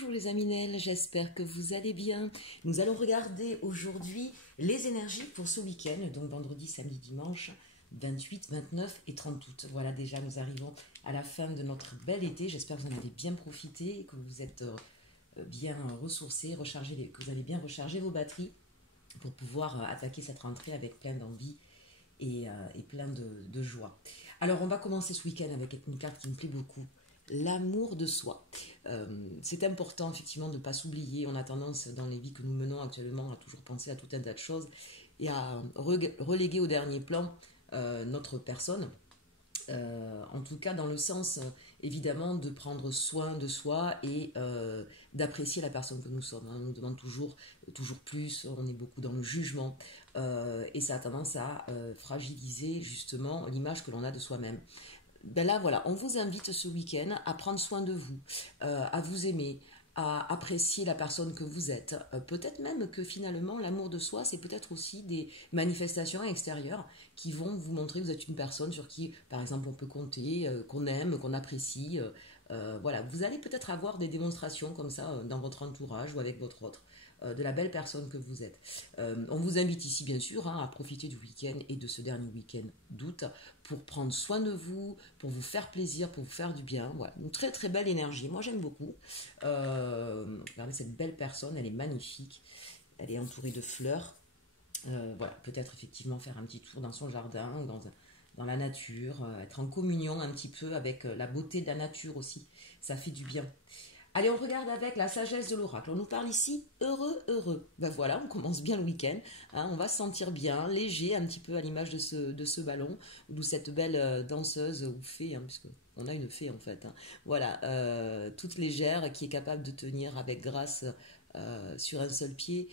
Bonjour les Aminelles, j'espère que vous allez bien. Nous allons regarder aujourd'hui les énergies pour ce week-end, donc vendredi, samedi, dimanche, 28, 29 et 30 août. Voilà, déjà nous arrivons à la fin de notre bel été. J'espère que vous en avez bien profité, que vous êtes bien ressourcés, que vous avez bien rechargé vos batteries pour pouvoir attaquer cette rentrée avec plein d'envie et plein de joie. Alors on va commencer ce week-end avec une carte qui me plaît beaucoup. L'amour de soi. C'est important effectivement de ne pas s'oublier. On a tendance dans les vies que nous menons actuellement à toujours penser à tout un tas de choses et à reléguer au dernier plan notre personne. En tout cas dans le sens évidemment de prendre soin de soi et d'apprécier la personne que nous sommes. On nous demande toujours plus, on est beaucoup dans le jugement et ça a tendance à fragiliser justement l'image que l'on a de soi-même. Ben là, voilà, on vous invite ce week-end à prendre soin de vous, à vous aimer, à apprécier la personne que vous êtes. Peut-être même que finalement, l'amour de soi, c'est peut-être aussi des manifestations extérieures qui vont vous montrer que vous êtes une personne sur qui, par exemple, on peut compter, qu'on aime, qu'on apprécie. Voilà, vous allez peut-être avoir des démonstrations comme ça dans votre entourage ou avec votre autre. De la belle personne que vous êtes. On vous invite ici bien sûr à profiter du week-end et de ce dernier week-end d'août pour prendre soin de vous, pour vous faire plaisir, pour vous faire du bien. Voilà, une très très belle énergie. Moi j'aime beaucoup. Regardez cette belle personne, elle est magnifique. Elle est entourée de fleurs. Voilà, peut-être effectivement faire un petit tour dans son jardin ou dans la nature, être en communion un petit peu avec la beauté de la nature aussi. Ça fait du bien. Allez, on regarde avec la sagesse de l'oracle. On nous parle ici heureux, heureux. Ben voilà, on commence bien le week-end. On va se sentir bien, léger, un petit peu à l'image de ce ballon, ou de cette belle danseuse ou fée, puisque on a une fée en fait. Voilà, toute légère, qui est capable de tenir avec grâce sur un seul pied.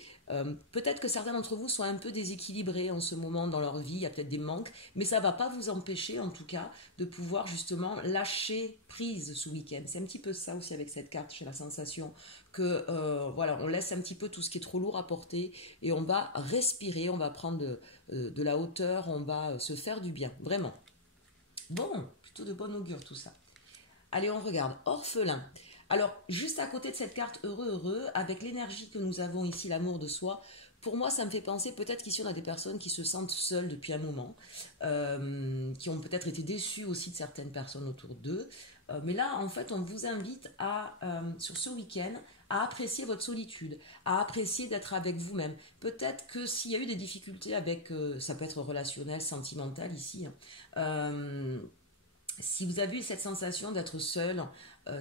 Peut-être que certains d'entre vous sont un peu déséquilibrés en ce moment dans leur vie, il y a peut-être des manques, mais ça ne va pas vous empêcher en tout cas de pouvoir justement lâcher prise ce week-end. C'est un petit peu ça aussi avec cette carte, j'ai la sensation que voilà, on laisse un petit peu tout ce qui est trop lourd à porter et on va respirer, on va prendre de la hauteur, on va se faire du bien, vraiment. Bon, plutôt de bon augure tout ça. Allez, on regarde, orphelin. Alors, juste à côté de cette carte heureux, heureux, avec l'énergie que nous avons ici, l'amour de soi, pour moi, ça me fait penser peut-être qu'ici, on a des personnes qui se sentent seules depuis un moment, qui ont peut-être été déçues aussi de certaines personnes autour d'eux. Mais là, en fait, on vous invite sur ce week-end, à apprécier votre solitude, à apprécier d'être avec vous-même. Peut-être que s'il y a eu des difficultés avec, ça peut être relationnel, sentimental ici, si vous avez eu cette sensation d'être seul,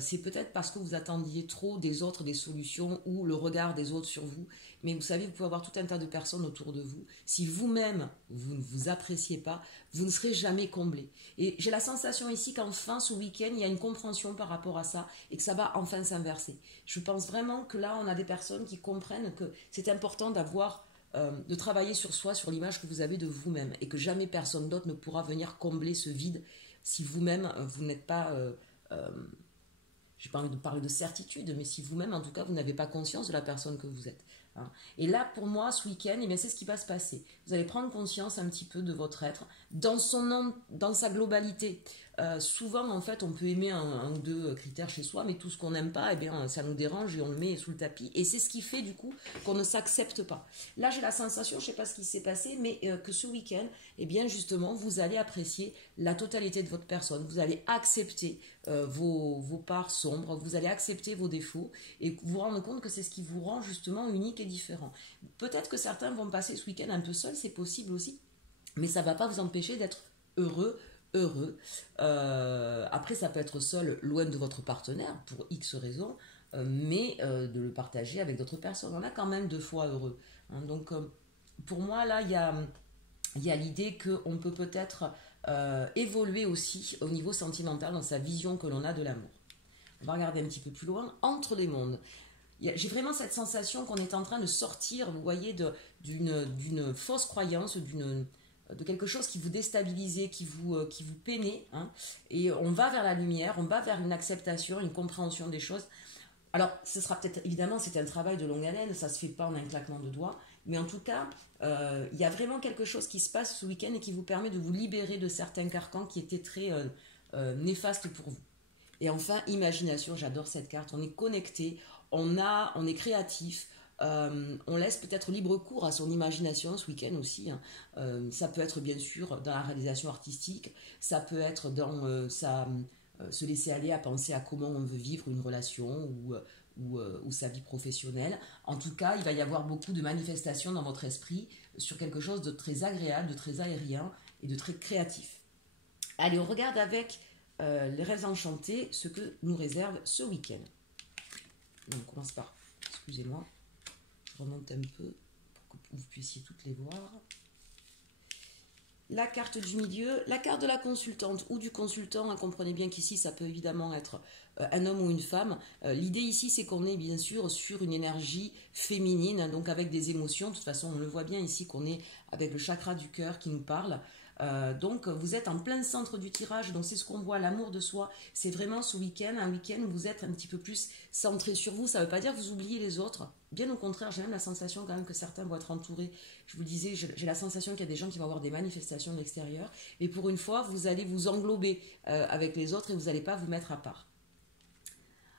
c'est peut-être parce que vous attendiez trop des autres, des solutions ou le regard des autres sur vous. Mais vous savez, vous pouvez avoir tout un tas de personnes autour de vous. Si vous-même, vous ne vous appréciez pas, vous ne serez jamais comblé. Et j'ai la sensation ici qu'enfin, ce week-end, il y a une compréhension par rapport à ça et que ça va enfin s'inverser. Je pense vraiment que là, on a des personnes qui comprennent que c'est important de travailler sur soi, sur l'image que vous avez de vous-même et que jamais personne d'autre ne pourra venir combler ce vide si vous-même, vous n'êtes pas... j'ai pas envie de parler de certitude, mais si vous-même, en tout cas, vous n'avez pas conscience de la personne que vous êtes. Et là, pour moi, ce week-end, eh bien, c'est ce qui va se passer. Vous allez prendre conscience un petit peu de votre être dans sa globalité. Souvent, en fait, on peut aimer un ou deux critères chez soi, mais tout ce qu'on n'aime pas, eh bien, ça nous dérange et on le met sous le tapis. Et c'est ce qui fait, du coup, qu'on ne s'accepte pas. Là, j'ai la sensation, je ne sais pas ce qui s'est passé, mais que ce week-end, eh bien, justement, vous allez apprécier la totalité de votre personne. Vous allez accepter vos parts sombres, vous allez accepter vos défauts et vous rendre compte que c'est ce qui vous rend justement unique et différent. Peut-être que certains vont passer ce week-end un peu seuls, c'est possible aussi, mais ça ne va pas vous empêcher d'être heureux. Après, ça peut être seul, loin de votre partenaire, pour X raisons, mais de le partager avec d'autres personnes. On a quand même 2 fois heureux. Donc, pour moi, là, il y a l'idée qu'on peut peut-être évoluer aussi au niveau sentimental dans sa vision que l'on a de l'amour. On va regarder un petit peu plus loin, entre les mondes. J'ai vraiment cette sensation qu'on est en train de sortir, vous voyez, d'une fausse croyance, de quelque chose qui vous déstabilisait, qui vous peinait, et on va vers la lumière, on va vers une acceptation, une compréhension des choses. Alors, ce sera peut-être, évidemment, c'est un travail de longue haleine, ça ne se fait pas en un claquement de doigts, mais en tout cas, il y a vraiment quelque chose qui se passe ce week-end et qui vous permet de vous libérer de certains carcans qui étaient très néfastes pour vous. Et enfin, imagination, j'adore cette carte. On est connecté, on est créatif. On laisse peut-être libre cours à son imagination ce week-end aussi, hein. Ça peut être bien sûr dans la réalisation artistique, ça peut être dans se laisser aller à penser à comment on veut vivre une relation ou sa vie professionnelle. En tout cas, il va y avoir beaucoup de manifestations dans votre esprit sur quelque chose de très agréable, de très aérien et de très créatif. Allez, on regarde avec les rêves enchantés ce que nous réserve ce week-end. Donc, on commence par, excusez-moi, je remonte un peu pour que vous puissiez toutes les voir. La carte du milieu, la carte de la consultante ou du consultant, hein, comprenez bien qu'ici ça peut évidemment être un homme ou une femme. L'idée ici c'est qu'on est bien sûr sur une énergie féminine, hein, donc avec des émotions. De toute façon on le voit bien ici qu'on est avec le chakra du cœur qui nous parle. Donc vous êtes en plein centre du tirage, donc c'est ce qu'on voit, l'amour de soi, c'est vraiment ce week-end, un week-end où vous êtes un petit peu plus centré sur vous. Ça ne veut pas dire que vous oubliez les autres, bien au contraire, j'ai même la sensation quand même que certains vont être entourés. Je vous le disais, j'ai la sensation qu'il y a des gens qui vont avoir des manifestations de l'extérieur, et pour une fois vous allez vous englober avec les autres et vous n'allez pas vous mettre à part.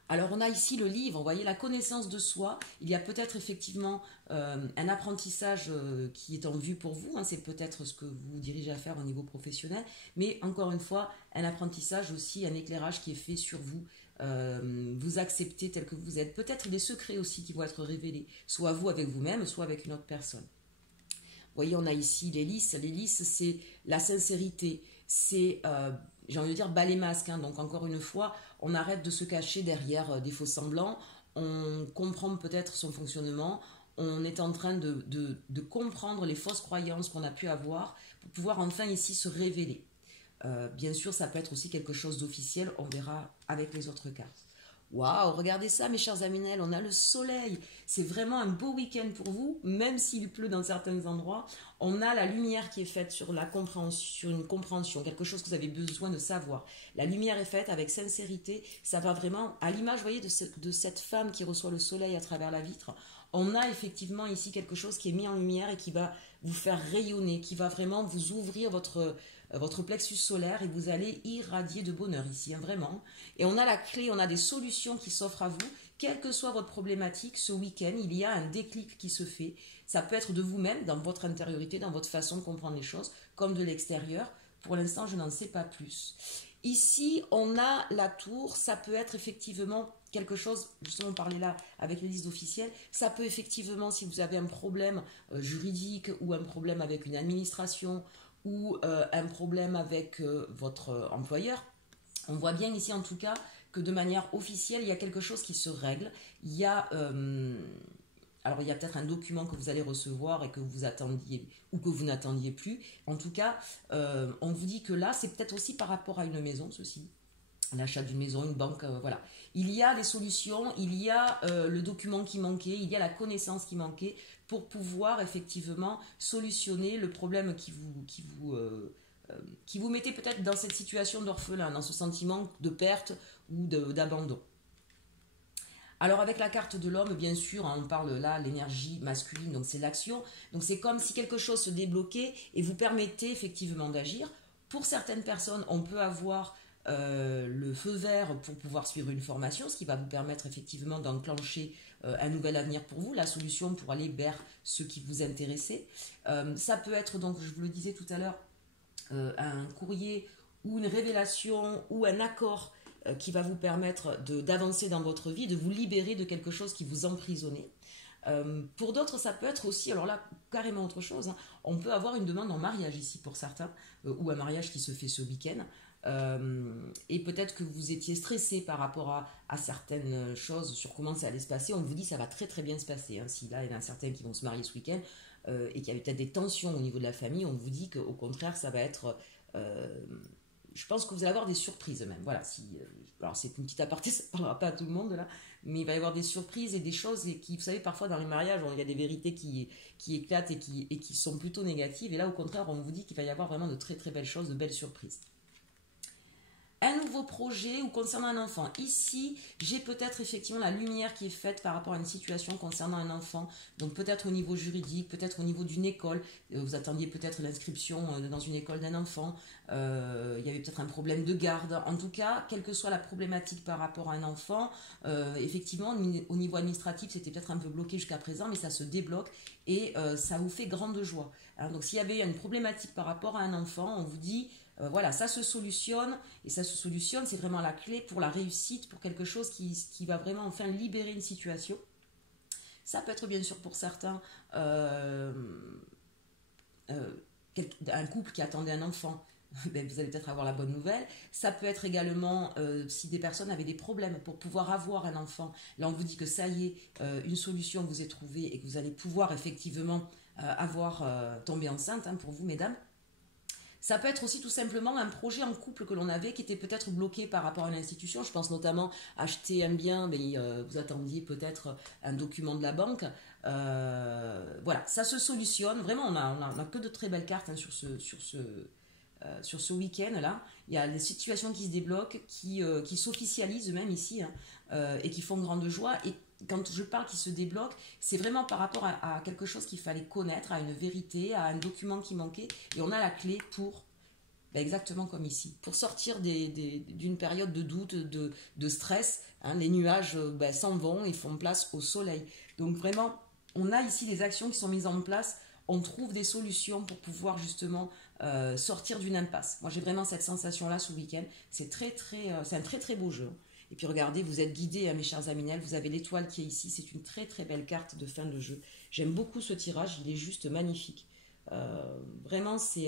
Alors on a ici le livre, vous voyez, la connaissance de soi. Il y a peut-être effectivement un apprentissage qui est en vue pour vous, hein, c'est peut-être ce que vous vous dirigez à faire au niveau professionnel, mais encore une fois, un apprentissage aussi, un éclairage qui est fait sur vous, vous acceptez tel que vous êtes. Peut-être des secrets aussi qui vont être révélés, soit vous avec vous-même, soit avec une autre personne. Vous voyez, on a ici l'hélice. L'hélice, c'est la sincérité, c'est, j'ai envie de dire, bas les masques, hein. Donc encore une fois, on arrête de se cacher derrière des faux semblants, on comprend peut-être son fonctionnement, on est en train de comprendre les fausses croyances qu'on a pu avoir pour pouvoir enfin ici se révéler. Bien sûr, ça peut être aussi quelque chose d'officiel, on verra avec les autres cartes. Waouh, regardez ça mes chers Aminel, on a le soleil. C'est vraiment un beau week-end pour vous, même s'il pleut dans certains endroits. On a la lumière qui est faite sur la compréhension, sur une compréhension, quelque chose que vous avez besoin de savoir. La lumière est faite avec sincérité, ça va vraiment à l'image, vous voyez, de cette femme qui reçoit le soleil à travers la vitre. On a effectivement ici quelque chose qui est mis en lumière et qui va vous faire rayonner, qui va vraiment vous ouvrir votre plexus solaire et vous allez irradier de bonheur ici, hein, vraiment. Et on a la clé, on a des solutions qui s'offrent à vous. Quelle que soit votre problématique, ce week-end, il y a un déclic qui se fait. Ça peut être de vous-même, dans votre intériorité, dans votre façon de comprendre les choses, comme de l'extérieur. Pour l'instant, je n'en sais pas plus. Ici, on a la tour. Ça peut être effectivement quelque chose, justement on parlait là avec les listes officielles, ça peut effectivement, si vous avez un problème juridique ou un problème avec une administration ou un problème avec votre employeur, on voit bien ici en tout cas que de manière officielle, il y a quelque chose qui se règle. Il y a, alors il y a peut-être un document que vous allez recevoir et que vous attendiez ou que vous n'attendiez plus. En tout cas, on vous dit que là, c'est peut-être aussi par rapport à une maison, ceci. L'achat d'une maison, une banque, voilà. Il y a les solutions, il y a le document qui manquait, il y a la connaissance qui manquait pour pouvoir effectivement solutionner le problème qui vous mettez peut-être dans cette situation d'orphelin, dans ce sentiment de perte ou d'abandon. Alors avec la carte de l'homme, bien sûr, hein, on parle là l'énergie masculine, donc c'est l'action. Donc c'est comme si quelque chose se débloquait et vous permettait effectivement d'agir. Pour certaines personnes, on peut avoir le feu vert pour pouvoir suivre une formation, ce qui va vous permettre effectivement d'enclencher un nouvel avenir pour vous, la solution pour aller vers ce qui vous intéressait. Ça peut être, donc je vous le disais tout à l'heure, un courrier ou une révélation ou un accord qui va vous permettre d'avancer dans votre vie, de vous libérer de quelque chose qui vous emprisonnait. Pour d'autres, ça peut être aussi, alors là, carrément autre chose, hein. On peut avoir une demande en mariage ici pour certains, ou un mariage qui se fait ce week-end. Et peut-être que vous étiez stressé par rapport à certaines choses sur comment ça allait se passer. On vous dit que ça va très très bien se passer, hein. Si là, il y en a certains qui vont se marier ce week-end et qu'il y a peut-être des tensions au niveau de la famille, on vous dit qu'au contraire, ça va être... je pense que vous allez avoir des surprises même. Voilà, alors c'est une petite aparté, ça ne parlera pas à tout le monde là, mais il va y avoir des surprises et des choses et qui, vous savez, parfois dans les mariages, il y a des vérités qui éclatent et qui sont plutôt négatives. Et là, au contraire, on vous dit qu'il va y avoir vraiment de très très belles choses, de belles surprises. un nouveau projet ou concernant un enfant. Ici, j'ai peut-être effectivement la lumière qui est faite par rapport à une situation concernant un enfant. Donc peut-être au niveau juridique, peut-être au niveau d'une école. Vous attendiez peut-être l'inscription dans une école d'un enfant. Il y avait peut-être un problème de garde. En tout cas, quelle que soit la problématique par rapport à un enfant, effectivement, au niveau administratif, c'était peut-être un peu bloqué jusqu'à présent, mais ça se débloque et ça vous fait grande joie. Hein, donc s'il y avait une problématique par rapport à un enfant, on vous dit... voilà, ça se solutionne, et ça se solutionne, c'est vraiment la clé pour la réussite, pour quelque chose qui va vraiment enfin libérer une situation. Ça peut être bien sûr pour certains un couple qui attendait un enfant, ben, vous allez peut-être avoir la bonne nouvelle. Ça peut être également si des personnes avaient des problèmes pour pouvoir avoir un enfant. Là, on vous dit que ça y est, une solution vous est trouvée et que vous allez pouvoir effectivement tomber enceinte, hein, pour vous, mesdames. Ça peut être aussi tout simplement un projet en couple que l'on avait qui était peut-être bloqué par rapport à une institution. Je pense notamment acheter un bien, mais vous attendiez peut-être un document de la banque. Voilà, ça se solutionne. Vraiment, on a que de très belles cartes, hein, sur ce week-end là. Il y a des situations qui se débloquent, qui s'officialisent même ici, hein, et qui font grande joie. Et quand je parle qui se débloque, c'est vraiment par rapport à quelque chose qu'il fallait connaître, à une vérité, à un document qui manquait. Et on a la clé pour, ben exactement comme ici, pour sortir d'une période de doute, de stress. Hein, les nuages ben, s'en vont et font place au soleil. Donc vraiment, on a ici des actions qui sont mises en place. On trouve des solutions pour pouvoir justement sortir d'une impasse. Moi, j'ai vraiment cette sensation-là ce week-end. C'est un très très beau jeu. Et puis regardez, vous êtes guidés, hein, mes chers Aminel, vous avez l'étoile qui est ici, c'est une très très belle carte de fin de jeu. J'aime beaucoup ce tirage, il est juste magnifique. Vraiment, c'est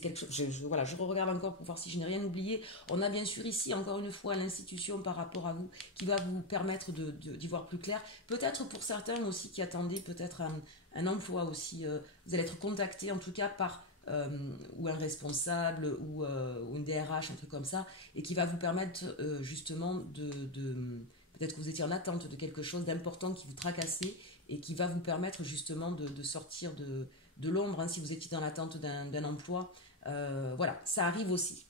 quelque chose. Voilà, je regarde encore pour voir si je n'ai rien oublié. On a bien sûr ici, encore une fois, l'institution par rapport à vous qui va vous permettre d'y voir plus clair. Peut-être pour certains aussi qui attendaient peut-être un emploi aussi. Vous allez être contacté en tout cas par ou un responsable ou une DRH, un truc comme ça, et qui va vous permettre justement peut-être que vous étiez en attente de quelque chose d'important qui vous tracassait et qui va vous permettre justement de sortir de l'ombre, hein, si vous étiez dans l'attente d'un emploi. Voilà, ça arrive aussi.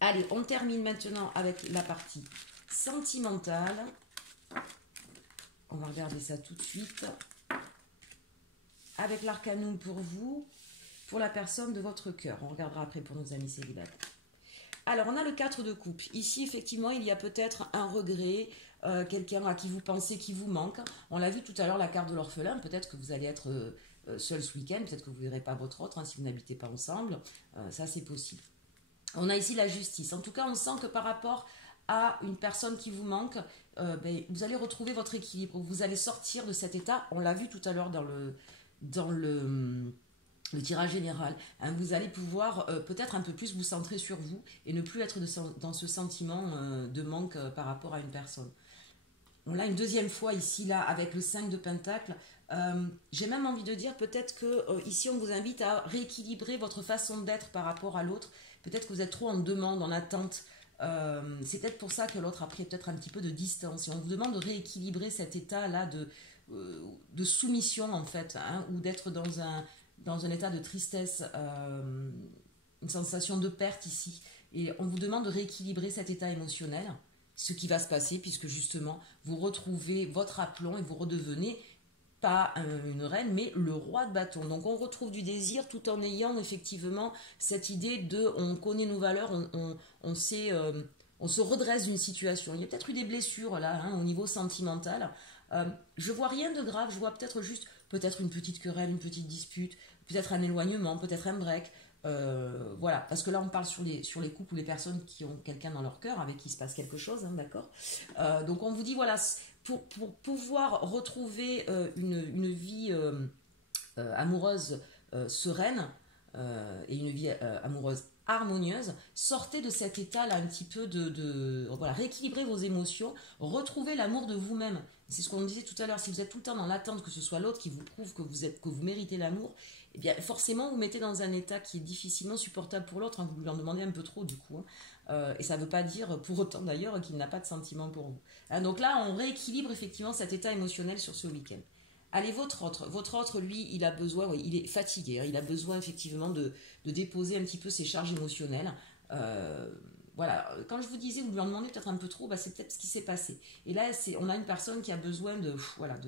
Allez, on termine maintenant avec la partie sentimentale. On va regarder ça tout de suite. Avec l'arcanum pour vous, pour la personne de votre cœur. On regardera après pour nos amis célibataires. Alors, on a le 4 de coupe. Ici, effectivement, il y a peut-être un regret, quelqu'un à qui vous pensez qui vous manque. On l'a vu tout à l'heure, la carte de l'orphelin. Peut-être que vous allez être seul ce week-end. Peut-être que vous ne verrez pas votre autre, hein, si vous n'habitez pas ensemble. Ça, c'est possible. On a ici la justice. En tout cas, on sent que par rapport à une personne qui vous manque, vous allez retrouver votre équilibre. Vous allez sortir de cet état. On l'a vu tout à l'heure dans le tirage général, hein, vous allez pouvoir peut-être un peu plus vous centrer sur vous et ne plus être dans ce sentiment de manque par rapport à une personne. On l'a une deuxième fois ici, là, avec le 5 de Pentacle. J'ai même envie de dire peut-être que ici on vous invite à rééquilibrer votre façon d'être par rapport à l'autre. Peut-être que vous êtes trop en demande, en attente. C'est peut-être pour ça que l'autre a pris peut-être un petit peu de distance. Et on vous demande de rééquilibrer cet état-là de soumission, en fait, hein, ou d'être dans un état de tristesse, une sensation de perte ici. Et on vous demande de rééquilibrer cet état émotionnel, ce qui va se passer puisque justement vous retrouvez votre aplomb et vous redevenez pas une reine mais le roi de bâton. Donc on retrouve du désir tout en ayant effectivement cette idée de on connaît nos valeurs, on sait, on se redresse d'une situation. Il y a peut-être eu des blessures là, hein, au niveau sentimental. Je vois rien de grave, je vois peut-être juste une petite querelle, une petite dispute, peut-être un éloignement, peut-être un break. Voilà, parce que là on parle sur les couples ou les personnes qui ont quelqu'un dans leur cœur avec qui il se passe quelque chose, hein, d'accord. Donc on vous dit voilà, pour pouvoir retrouver une vie amoureuse sereine et une vie amoureuse harmonieuse, sortez de cet état-là un petit peu voilà, rééquilibrez vos émotions, retrouvez l'amour de vous-même. C'est ce qu'on disait tout à l'heure, si vous êtes tout le temps dans l'attente que ce soit l'autre qui vous prouve que vous méritez l'amour, eh bien forcément vous mettez dans un état qui est difficilement supportable pour l'autre, hein, vous lui en demandez un peu trop du coup, hein. Et ça ne veut pas dire pour autant d'ailleurs qu'il n'a pas de sentiment pour vous. Hein, donc là on rééquilibre effectivement cet état émotionnel sur ce week-end. Allez, votre autre, lui, il a besoin, oui, il est fatigué, hein, il a besoin effectivement de déposer un petit peu ses charges émotionnelles. Voilà, quand je vous disais, vous lui en demandez peut-être un peu trop, bah, c'est peut-être ce qui s'est passé. Et là, on a une personne qui a besoin voilà,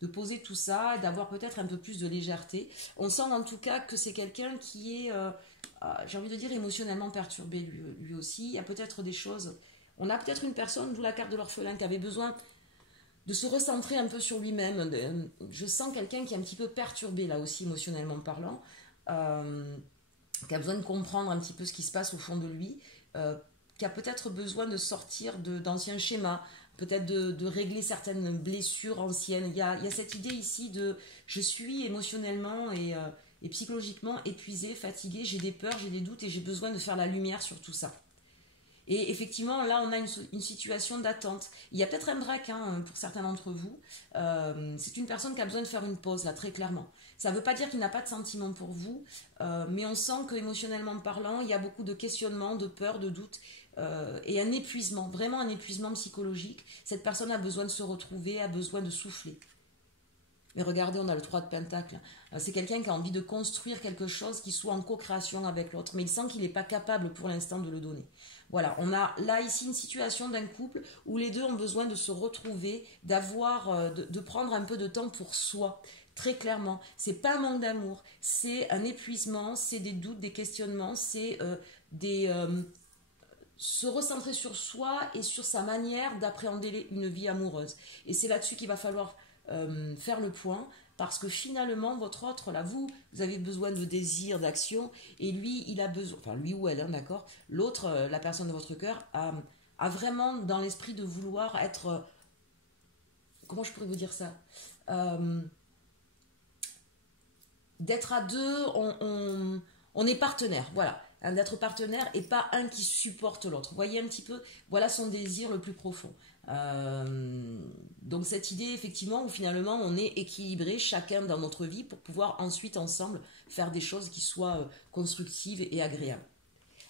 de poser tout ça, d'avoir peut-être un peu plus de légèreté. On sent en tout cas que c'est quelqu'un qui est, j'ai envie de dire, émotionnellement perturbé lui aussi. Il y a peut-être des choses. On a peut-être une personne, d'où la carte de l'orphelin, qui avait besoin de se recentrer un peu sur lui-même. Je sens quelqu'un qui est un petit peu perturbé là aussi, émotionnellement parlant, qui a besoin de comprendre un petit peu ce qui se passe au fond de lui, qui a peut-être besoin de sortir d'anciens schémas, peut-être de régler certaines blessures anciennes. Il y a cette idée ici de je suis émotionnellement et psychologiquement épuisé, fatigué, j'ai des peurs, j'ai des doutes et j'ai besoin de faire la lumière sur tout ça. Et effectivement, là, on a une situation d'attente. Il y a peut-être un break pour certains d'entre vous. C'est une personne qui a besoin de faire une pause, là, très clairement. Ça ne veut pas dire qu'il n'a pas de sentiments pour vous, mais on sent qu'émotionnellement parlant, il y a beaucoup de questionnements, de peurs, de doutes, et un épuisement, vraiment un épuisement psychologique. Cette personne a besoin de se retrouver, a besoin de souffler. Mais regardez, on a le 3 de Pentacle. C'est quelqu'un qui a envie de construire quelque chose qui soit en co-création avec l'autre, mais il sent qu'il n'est pas capable pour l'instant de le donner. Voilà, on a là ici une situation d'un couple où les deux ont besoin de se retrouver, de prendre un peu de temps pour soi. Très clairement, c'est pas un manque d'amour, c'est un épuisement, c'est des doutes, des questionnements, c'est se recentrer sur soi et sur sa manière d'appréhender une vie amoureuse. Et c'est là-dessus qu'il va falloir faire le point, parce que finalement, votre autre, là, vous avez besoin de désir, d'action, et lui, il a besoin, enfin lui ou elle, d'accord, l'autre, la personne de votre cœur, a vraiment dans l'esprit de vouloir être, comment je pourrais vous dire ça, d'être à deux, on est partenaire, voilà, d'être partenaire et pas un qui supporte l'autre. Vous voyez un petit peu, voilà son désir le plus profond. Donc cette idée effectivement où finalement on est équilibré chacun dans notre vie pour pouvoir ensuite ensemble faire des choses qui soient constructives et agréables.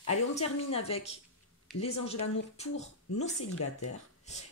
Allez, on termine avec les anges de l'amour pour nos célibataires.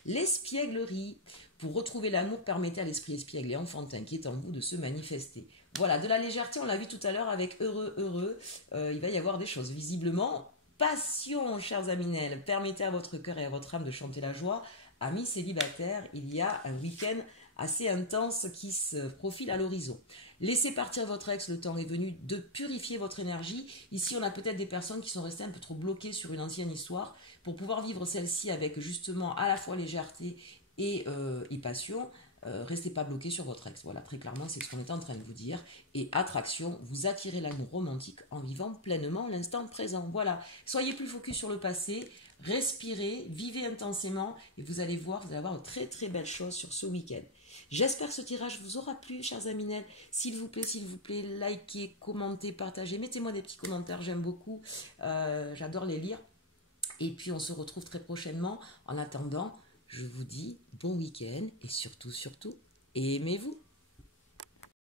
L'espièglerie. Pour retrouver l'amour, permettez à l'esprit espiègle et enfantin qui est en vous de se manifester. Voilà, de la légèreté, on l'a vu tout à l'heure avec heureux, il va y avoir des choses. Visiblement, passion, chers Aminel, permettez à votre cœur et à votre âme de chanter la joie. Amis célibataires, il y a un week-end assez intense qui se profile à l'horizon. Laissez partir votre ex, le temps est venu de purifier votre énergie. Ici, on a peut-être des personnes qui sont restées un peu trop bloquées sur une ancienne histoire pour pouvoir vivre celle-ci avec justement à la fois légèreté et passion. Restez pas bloqué sur votre ex. Voilà, très clairement, c'est ce qu'on est en train de vous dire. Et attraction, vous attirez l'amour romantique en vivant pleinement l'instant présent. Voilà, soyez plus focus sur le passé, respirez, vivez intensément et vous allez voir, vous allez avoir de très très belles choses sur ce week-end. J'espère que ce tirage vous aura plu, chers Aminel. S'il vous plaît, likez, commentez, partagez. Mettez-moi des petits commentaires, j'aime beaucoup. J'adore les lire. Et puis, on se retrouve très prochainement. En attendant, je vous dis bon week-end et surtout, aimez-vous.